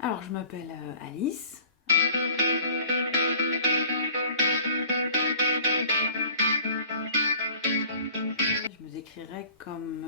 Alors, je m'appelle Alice. Je me décrirais comme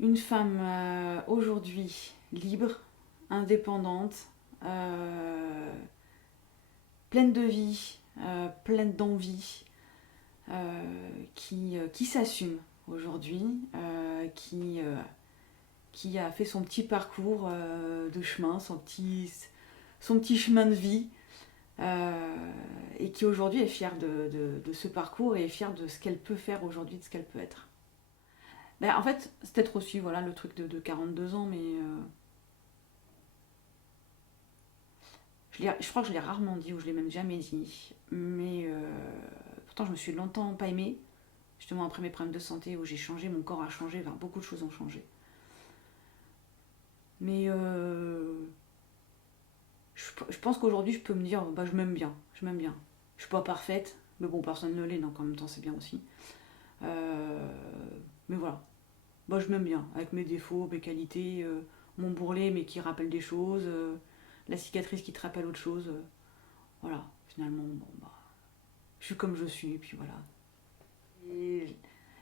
une femme aujourd'hui libre, indépendante, euh, pleine de vie, pleine d'envie, qui s'assume aujourd'hui, qui a fait son petit parcours de chemin, son petit chemin de vie, et qui aujourd'hui est fière de ce parcours et est fière de ce qu'elle peut faire aujourd'hui, de ce qu'elle peut être. Ben, en fait, c'est peut-être aussi voilà, le truc de 42 ans, mais je crois que je l'ai rarement dit ou je l'ai même jamais dit. Mais pourtant, je me suis longtemps pas aimée, justement après mes problèmes de santé où j'ai changé, mon corps a changé, enfin, beaucoup de choses ont changé. Mais je pense qu'aujourd'hui, je peux me dire, bah, je m'aime bien, je m'aime bien. Je suis pas parfaite, mais bon, personne ne l'est, donc en même temps, c'est bien aussi. Euh, mais voilà, bah, je m'aime bien, avec mes défauts, mes qualités, mon bourrelet, mais qui rappelle des choses, la cicatrice qui te rappelle autre chose. Voilà, finalement, bon, bah, je suis comme je suis, et puis voilà. Et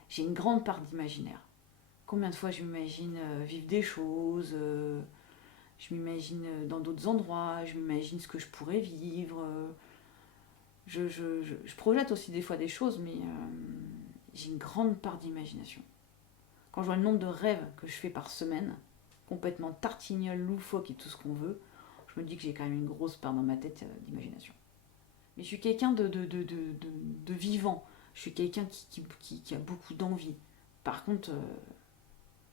j'ai une grande part d'imaginaire. Combien de fois je m'imagine vivre des choses, je m'imagine dans d'autres endroits, je m'imagine ce que je pourrais vivre. Je projette aussi des fois des choses, mais j'ai une grande part d'imagination. Quand je vois le nombre de rêves que je fais par semaine, complètement tartignol, loufoque et tout ce qu'on veut, je me dis que j'ai quand même une grosse part dans ma tête d'imagination. Mais je suis quelqu'un de vivant. Je suis quelqu'un qui a beaucoup d'envie. Par contre,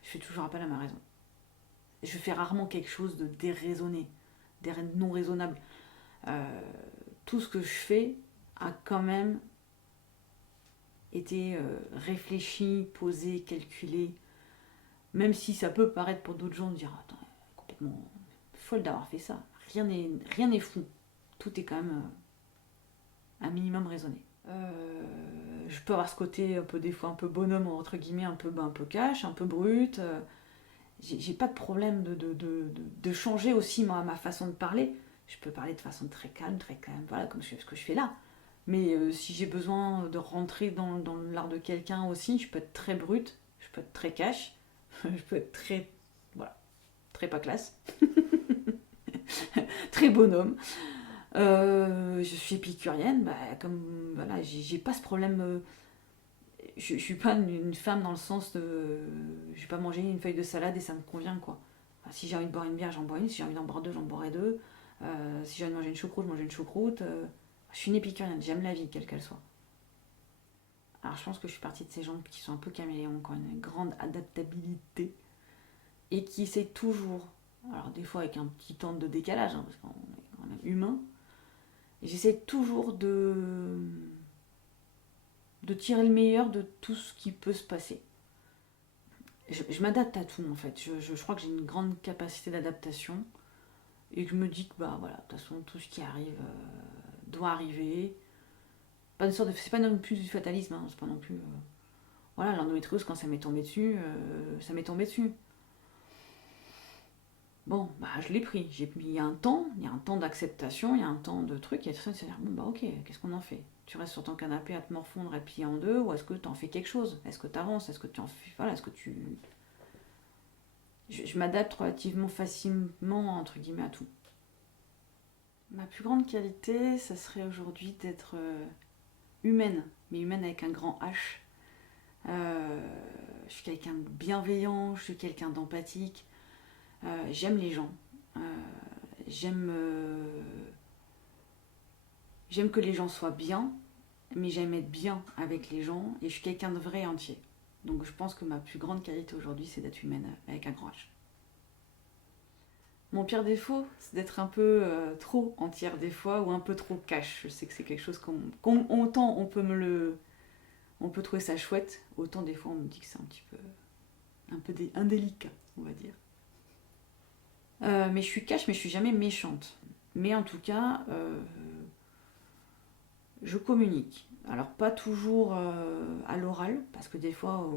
je fais toujours appel à ma raison. Je fais rarement quelque chose de déraisonné, non raisonnable. Euh, tout ce que je fais a quand même été réfléchi, posé, calculé. Même si ça peut paraître pour d'autres gens de dire attends, complètement folle d'avoir fait ça. Rien n'est fou. Tout est quand même un minimum raisonné. Je peux avoir ce côté un peu des fois un peu bonhomme entre guillemets, un peu cash, un peu brut. J'ai pas de problème de changer aussi ma façon de parler. Je peux parler de façon très calme, voilà, comme ce que je fais là. Mais si j'ai besoin de rentrer dans l'art de quelqu'un aussi, je peux être très brute, je peux être très cash, je peux être très, voilà, très pas classe, très bonhomme. Je suis épicurienne, bah, comme voilà, j'ai pas ce problème. Je suis pas une femme dans le sens de. Je vais pas manger une feuille de salade et ça me convient quoi. Enfin, si j'ai envie de boire une bière, j'en bois une. Si j'ai envie d'en boire deux, j'en boirai deux. Si j'ai envie de manger une choucroute, je mange une choucroute. Je suis une épicurienne, j'aime la vie, quelle qu'elle soit. Alors je pense que je suis partie de ces gens qui sont un peu caméléons, qui ont une grande adaptabilité et qui essayent toujours, alors des fois avec un petit temps de décalage, hein, parce qu'on est humain, et j'essaie toujours de tirer le meilleur de tout ce qui peut se passer. Je m'adapte à tout en fait. Je crois que j'ai une grande capacité d'adaptation et que je me dis que bah voilà, de toute façon tout ce qui arrive doit arriver. Pas une sorte de, c'est pas non plus du fatalisme, hein, c'est pas non plus. Voilà, l'endométriose quand ça m'est tombé dessus, ça m'est tombé dessus. Bon, bah je l'ai pris. Il y a un temps d'acceptation, il y a un temps de truc, il y a tout ça de se dire bon bah ok, qu'est-ce qu'on en fait? Tu restes sur ton canapé à te morfondre et plier en deux, ou est-ce que tu en fais quelque chose? Est-ce que tu avances? Est-ce que tu en fais. Voilà, est-ce que tu. Je m'adapte relativement facilement, entre guillemets, à tout. Ma plus grande qualité, ça serait aujourd'hui d'être humaine, mais humaine avec un grand H. Je suis quelqu'un de bienveillant, je suis quelqu'un d'empathique, j'aime les gens, euh, j'aime j'aime que les gens soient bien, mais j'aime être bien avec les gens et je suis quelqu'un de vrai et entier. Donc je pense que ma plus grande qualité aujourd'hui, c'est d'être humaine avec un grand H. Mon pire défaut, c'est d'être un peu trop entière des fois ou un peu trop cash. Je sais que c'est quelque chose autant on peut trouver ça chouette, autant des fois on me dit que c'est un petit peu indélicat, on va dire. Mais je suis cash, mais je suis jamais méchante. Mais en tout cas, je communique. Alors pas toujours à l'oral, parce que des fois,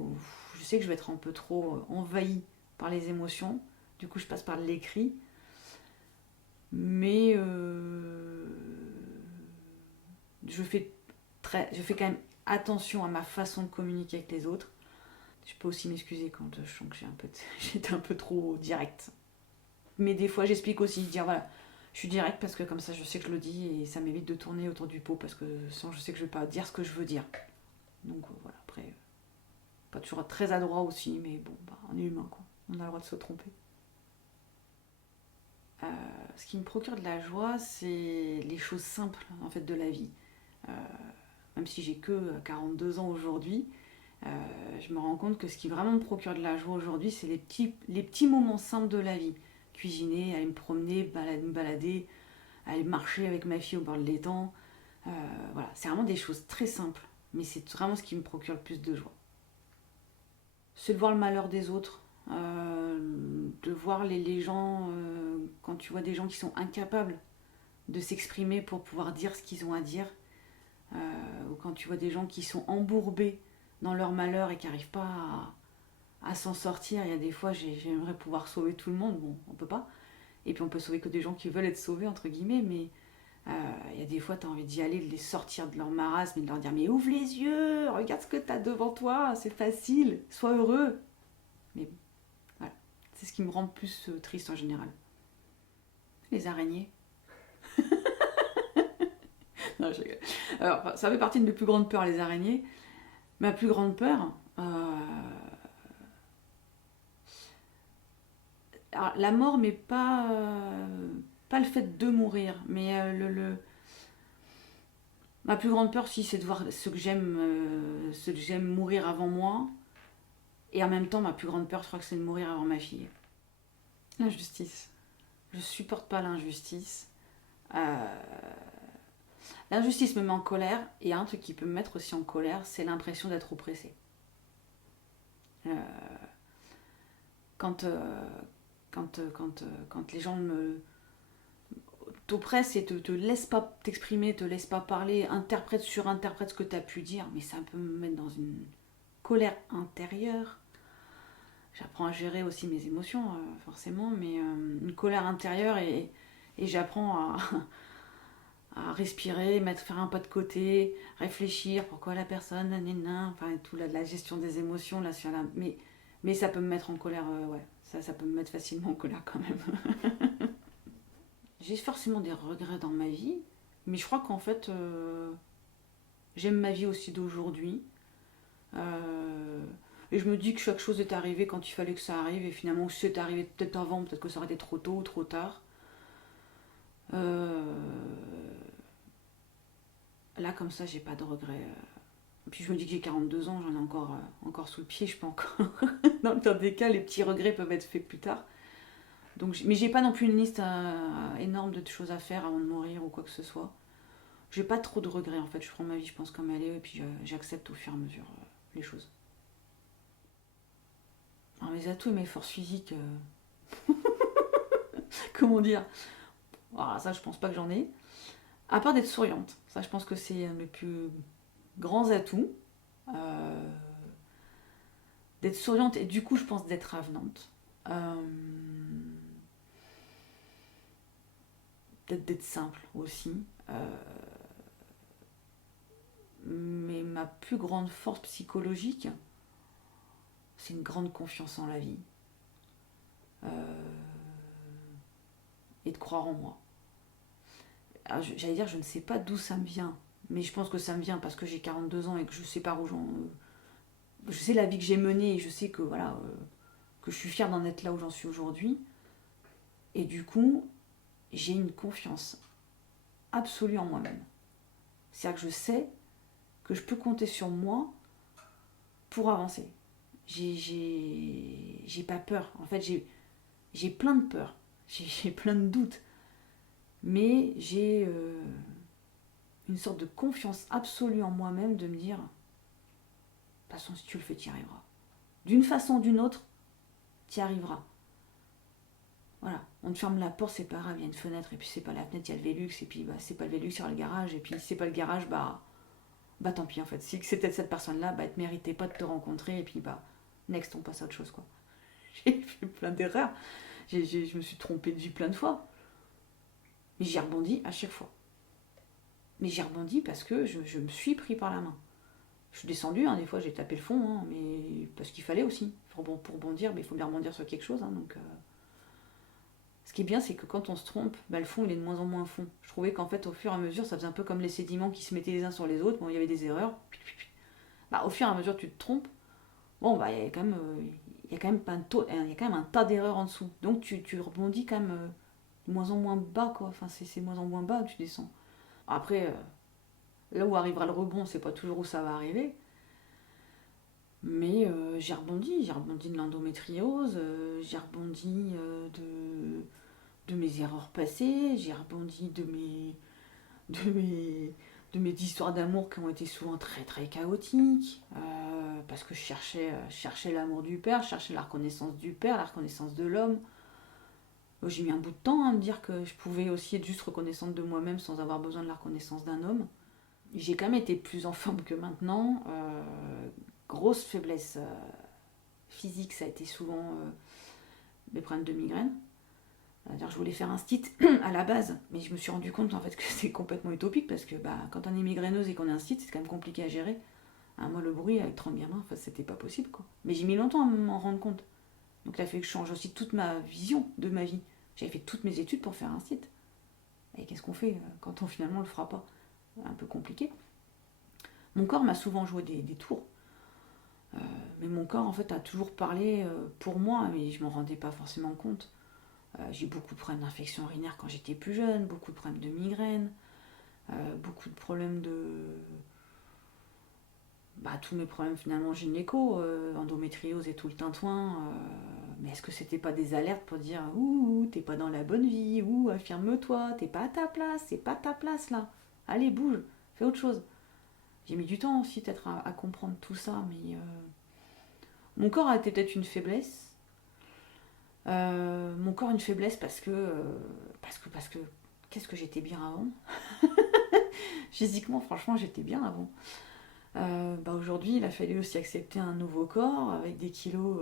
je sais que je vais être un peu trop envahie par les émotions. Du coup, je passe par l'écrit. Mais je fais quand même attention à ma façon de communiquer avec les autres. Je peux aussi m'excuser quand je sens que j'étais un peu trop directe. Mais des fois, j'explique aussi, dire voilà, je suis directe parce que comme ça, je sais que je le dis et ça m'évite de tourner autour du pot parce que sinon, je sais que je vais pas dire ce que je veux dire. Donc voilà, après, pas toujours très adroit aussi, mais bon, on est humain, quoi. On a le droit de se tromper. Ce qui me procure de la joie, c'est les choses simples en fait de la vie. Euh, Même si j'ai que 42 ans aujourd'hui, je me rends compte que ce qui vraiment me procure de la joie aujourd'hui, c'est les petits moments simples de la vie. Cuisiner, aller me promener, me balader, aller marcher avec ma fille au bord de l'étang. Voilà, c'est vraiment des choses très simples, mais c'est vraiment ce qui me procure le plus de joie. C'est de voir le malheur des autres, de voir les gens, quand tu vois des gens qui sont incapables de s'exprimer pour pouvoir dire ce qu'ils ont à dire, ou quand tu vois des gens qui sont embourbés dans leur malheur et qui n'arrivent pas à s'en sortir. Il y a des fois, j'aimerais pouvoir sauver tout le monde, bon, on peut pas. Et puis on peut sauver que des gens qui veulent être sauvés, entre guillemets, mais il y a des fois, tu as envie d'y aller, de les sortir de leur marasme et de leur dire mais ouvre les yeux, regarde ce que tu as devant toi, c'est facile, sois heureux. Mais bon, voilà, c'est ce qui me rend plus triste en général. Les araignées. Non, je rigole. Alors, ça fait partie de mes plus grandes peurs, les araignées. Ma plus grande peur, alors, la mort, mais pas le fait de mourir, mais ma plus grande peur, si, c'est de voir ceux que j'aime mourir avant moi. Et en même temps, ma plus grande peur, je crois que c'est de mourir avant ma fille. L'injustice. Je supporte pas l'injustice. Euh, L'injustice me met en colère. Et un truc qui peut me mettre aussi en colère, c'est l'impression d'être oppressé. Euh, quand, quand les gens t'oppressent et te laissent pas t'exprimer, te laissent pas parler, surinterprète ce que tu as pu dire, mais ça peut me mettre dans une colère intérieure. J'apprends à gérer aussi mes émotions, forcément, mais une colère intérieure et j'apprends à respirer, faire un pas de côté, réfléchir pourquoi la personne, nanana, enfin tout la gestion des émotions là sur la. Mais ça peut me mettre en colère, ouais, ça peut me mettre facilement en colère quand même. J'ai forcément des regrets dans ma vie, mais je crois qu'en fait, j'aime ma vie aussi d'aujourd'hui. Et je me dis que chaque chose est arrivée quand il fallait que ça arrive, et finalement, si c'est arrivé peut-être avant, peut-être que ça aurait été trop tôt ou trop tard. Euh, Là, comme ça, j'ai pas de regrets. Puis je me dis que j'ai 42 ans, j'en ai encore sous le pied, je peux encore. Dans le pire des cas, les petits regrets peuvent être faits plus tard. Donc, mais j'ai pas non plus une liste énorme de choses à faire avant de mourir ou quoi que ce soit. J'ai pas trop de regrets en fait, je prends ma vie, je pense, comme elle est, et puis j'accepte au fur et à mesure les choses. Alors, mes atouts et mes forces physiques, comment dire. Alors, ça, je pense pas que j'en ai. À part d'être souriante, ça, je pense que c'est un de mes plus grands atouts. Euh, D'être souriante et du coup, je pense d'être avenante. Euh, Peut-être d'être simple aussi. Mais ma plus grande force psychologique, c'est une grande confiance en la vie. Euh, et de croire en moi. Alors, j'allais dire, je ne sais pas d'où ça me vient, mais je pense que ça me vient parce que j'ai 42 ans et que je sais par où je sais la vie que j'ai menée et je sais que voilà que je suis fière d'en être là où j'en suis aujourd'hui. Et du coup, j'ai une confiance absolue en moi-même. C'est-à-dire que je sais que je peux compter sur moi pour avancer. J'ai pas peur. En fait, j'ai plein de peurs. J'ai plein de doutes. Mais j'ai une sorte de confiance absolue en moi-même de me dire, de toute façon, si tu le fais, tu y arriveras. D'une façon ou d'une autre, tu y arriveras. Voilà, on te ferme la porte, c'est pas grave, il y a une fenêtre, et puis c'est pas la fenêtre, il y a le Velux, et puis c'est pas le Velux, il y aura le garage, et puis si c'est pas le garage, tant pis en fait. Si c'est peut-être cette personne-là, elle te méritait pas de te rencontrer, et puis next, on passe à autre chose quoi. J'ai fait plein d'erreurs, Je me suis trompée de vie plein de fois. Mais j'ai rebondi à chaque fois. Mais j'ai rebondi parce que je me suis pris par la main. Je suis descendue, hein, des fois j'ai tapé le fond, hein, mais parce qu'il fallait aussi. Pour rebondir, il faut bien rebondir sur quelque chose. Hein, donc, ce qui est bien, c'est que quand on se trompe, le fond il est de moins en moins fond. Je trouvais qu'en fait, au fur et à mesure, ça faisait un peu comme les sédiments qui se mettaient les uns sur les autres. Bon, il y avait des erreurs. Au fur et à mesure, tu te trompes. Bon, il y a quand même un tas d'erreurs en dessous. Donc tu rebondis quand même de moins en moins bas, quoi. Enfin, c'est moins en moins bas que tu descends. Après, là où arrivera le rebond, on sait pas toujours où ça va arriver. Mais j'ai rebondi de l'endométriose, j'ai rebondi de mes erreurs passées, j'ai rebondi de mes, de mes histoires d'amour qui ont été souvent très très chaotiques, parce que je cherchais l'amour du père, je cherchais la reconnaissance du père, la reconnaissance de l'homme. J'ai mis un bout de temps à me dire que je pouvais aussi être juste reconnaissante de moi-même sans avoir besoin de la reconnaissance d'un homme. J'ai quand même été plus en forme que maintenant. Grosse faiblesse physique, ça a été souvent mes problèmes de migraine. C'est-à-dire, je voulais faire un stit à la base, mais je me suis rendu compte en fait que c'est complètement utopique parce que quand on est migraineuse et qu'on a un stit, c'est quand même compliqué à gérer. Moi, le bruit avec 30 gamins, c'était pas possible, quoi. Mais j'ai mis longtemps à m'en rendre compte. Donc, il a fallu que je change aussi toute ma vision de ma vie. J'avais fait toutes mes études pour faire un stit. Et qu'est-ce qu'on fait quand on finalement le fera pas? Un peu compliqué. Mon corps m'a souvent joué des tours. Mais mon corps, en fait, a toujours parlé pour moi, mais je m'en rendais pas forcément compte. J'ai beaucoup de problèmes d'infection urinaire quand j'étais plus jeune, beaucoup de problèmes de migraine, beaucoup de problèmes de... tous mes problèmes finalement gynéco, endométriose et tout le tintouin. Mais est-ce que c'était pas des alertes pour dire ouh, t'es pas dans la bonne vie, ouh, affirme-toi, t'es pas à ta place, c'est pas ta place là. Allez, bouge, fais autre chose. J'ai mis du temps aussi peut-être à comprendre tout ça, mais mon corps a été peut-être une faiblesse. Mon corps une faiblesse parce que qu'est-ce que j'étais bien avant. Physiquement, franchement, j'étais bien avant. Aujourd'hui, il a fallu aussi accepter un nouveau corps avec des kilos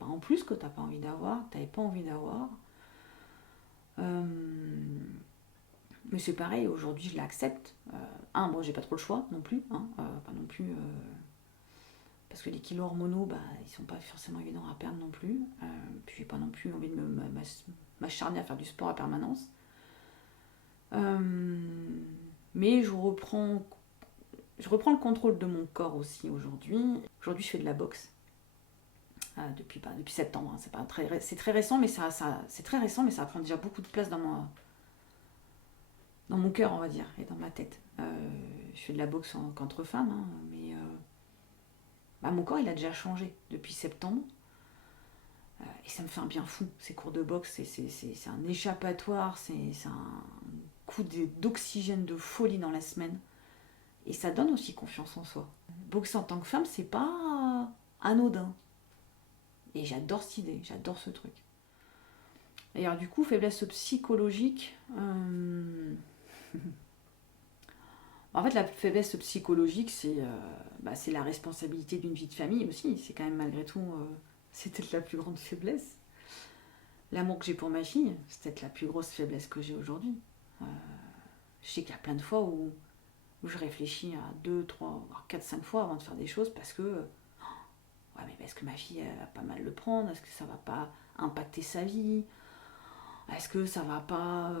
en plus que t'as pas envie d'avoir, que t'avais pas envie d'avoir. Mais c'est pareil, aujourd'hui je l'accepte. Bon, j'ai pas trop le choix non plus, hein, pas non plus. Parce que les kilos hormonaux, ils sont pas forcément évidents à perdre non plus. Puis j'ai pas non plus envie de m'acharner à faire du sport à permanence. Mais je reprends le contrôle de mon corps aussi aujourd'hui. Aujourd'hui, je fais de la boxe. Depuis septembre. Hein. C'est très récent, mais c'est très récent, mais ça prend déjà beaucoup de place dans mon cœur, on va dire, et dans ma tête. Je fais de la boxe qu'entre femmes, hein, mais mon corps, il a déjà changé depuis septembre. Et ça me fait un bien fou, ces cours de boxe. C'est un échappatoire, c'est un coup d'oxygène de folie dans la semaine. Et ça donne aussi confiance en soi. Boxer en tant que femme, c'est pas anodin. Et j'adore cette idée, j'adore ce truc. D'ailleurs, du coup, faiblesse psychologique. En fait, la faiblesse psychologique, c'est la responsabilité d'une vie de famille aussi. C'est quand même malgré tout, c'est peut-être la plus grande faiblesse. L'amour que j'ai pour ma fille, c'est peut-être la plus grosse faiblesse que j'ai aujourd'hui. Je sais qu'il y a plein de fois où je réfléchis à 2, 3, voire 4, 5 fois avant de faire des choses parce que ouais, mais est-ce que ma fille elle va pas mal le prendre? Est-ce que ça va pas impacter sa vie? Est-ce que ça va pas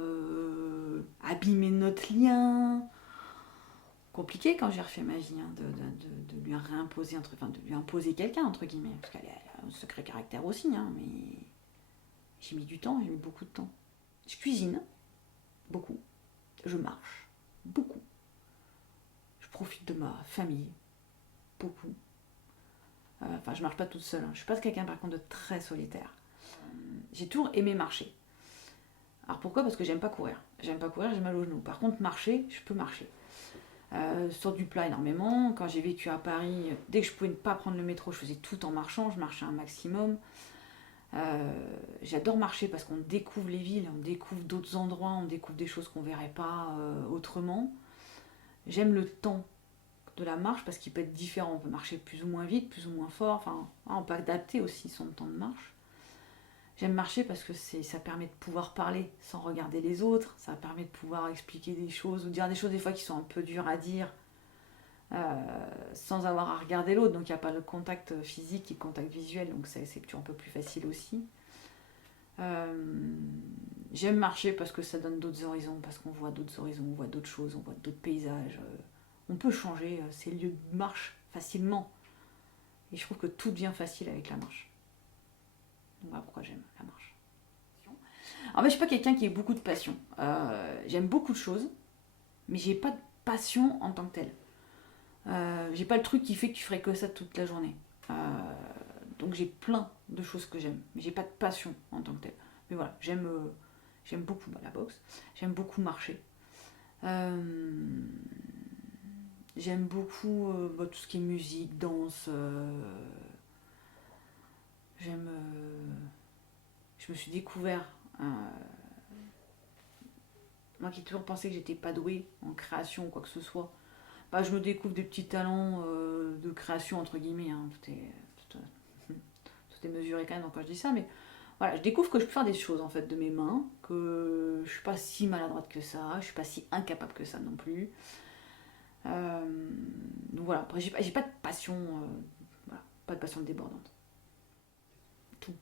abîmer notre lien? Compliqué quand j'ai refait ma vie, hein, de lui réimposer un truc, enfin de lui imposer quelqu'un entre guillemets, parce qu'elle a un secret caractère aussi, hein, mais j'ai mis du temps, j'ai mis beaucoup de temps. Je cuisine beaucoup, je marche beaucoup, je profite de ma famille beaucoup. Je marche pas toute seule, hein. Je suis pas quelqu'un par contre de très solitaire. J'ai toujours aimé marcher. Alors pourquoi? Parce que j'aime pas courir. J'ai mal aux genoux. Par contre, marcher, je peux marcher. Sur du plat énormément. Quand j'ai vécu à Paris, dès que je pouvais ne pas prendre le métro, je faisais tout en marchant, je marchais un maximum. J'adore marcher parce qu'on découvre les villes, on découvre d'autres endroits, on découvre des choses qu'on verrait pas autrement. J'aime le temps de la marche parce qu'il peut être différent. On peut marcher plus ou moins vite, plus ou moins fort. On peut adapter aussi son temps de marche. J'aime marcher parce que ça permet de pouvoir parler sans regarder les autres, ça permet de pouvoir expliquer des choses ou dire des choses des fois qui sont un peu dures à dire sans avoir à regarder l'autre. Donc il n'y a pas le contact physique et le contact visuel, donc c'est un peu plus facile aussi. J'aime marcher parce que ça donne d'autres horizons, parce qu'on voit d'autres horizons, on voit d'autres choses, on voit d'autres paysages. On peut changer ces lieux de marche facilement. Et je trouve que tout devient facile avec la marche. Donc voilà pourquoi j'aime la marche. Alors, je suis pas quelqu'un qui ait beaucoup de passion. J'aime beaucoup de choses, mais j'ai pas de passion en tant que telle. J'ai pas le truc qui fait que tu ferais que ça toute la journée. Donc j'ai plein de choses que j'aime, mais j'ai pas de passion en tant que telle. Mais voilà, j'aime beaucoup la boxe, j'aime beaucoup marcher. J'aime beaucoup tout ce qui est musique, danse. J'aime. Je me suis découvert. Moi qui ai toujours pensé que j'étais pas douée en création ou quoi que ce soit, bah, je me découvre des petits talents de création entre guillemets. Hein. Tout est mesuré quand même quand je dis ça, mais voilà, je découvre que je peux faire des choses en fait de mes mains, que je suis pas si maladroite que ça, je suis pas si incapable que ça non plus. Donc voilà, après j'ai pas de passion, voilà, pas de passion débordante. Tout.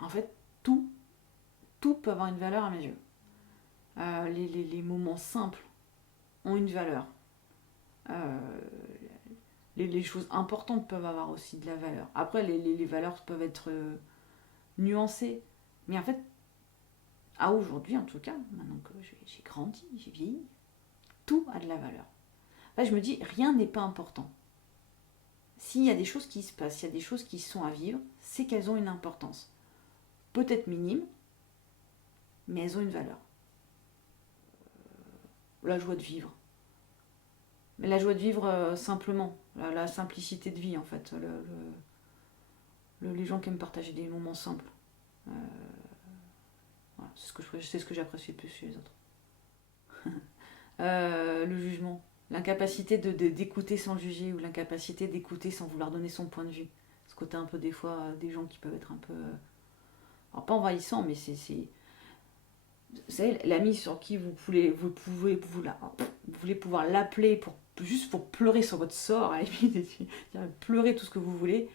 En fait, tout, tout peut avoir une valeur à mes yeux. Les moments simples ont une valeur. Euh, les choses importantes peuvent avoir aussi de la valeur. Après, les valeurs peuvent être nuancées. Mais en fait, à aujourd'hui en tout cas, maintenant que j'ai grandi, j'ai vieilli, tout a de la valeur. Là, je me dis, rien n'est pas important. S'il y a des choses qui se passent, s'il y a des choses qui sont à vivre, c'est qu'elles ont une importance. Peut-être minime, mais elles ont une valeur. La joie de vivre. Mais la joie de vivre simplement, la simplicité de vie en fait. Les gens qui aiment partager des moments simples. Euh, voilà, c'est ce que j'apprécie le plus chez les autres. Le jugement. L'incapacité d'écouter sans juger ou l'incapacité d'écouter sans vouloir donner son point de vue. Ce côté un peu des fois des gens qui peuvent être un peu... alors pas envahissant, mais c'est... Vous savez, l'ami sur qui vous voulez pouvoir l'appeler juste pour pleurer sur votre sort, à la limite, pleurer tout ce que vous voulez,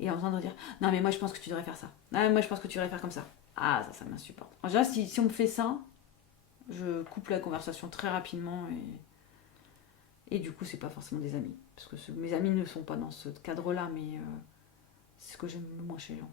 et en train de dire non mais moi je pense que tu devrais faire ça, non mais moi je pense que tu devrais faire comme ça. Ah ça m'insupporte. En général si on me fait ça, je coupe la conversation très rapidement et du coup c'est pas forcément des amis. Parce que mes amis ne sont pas dans ce cadre là, mais c'est ce que j'aime le moins chez les gens.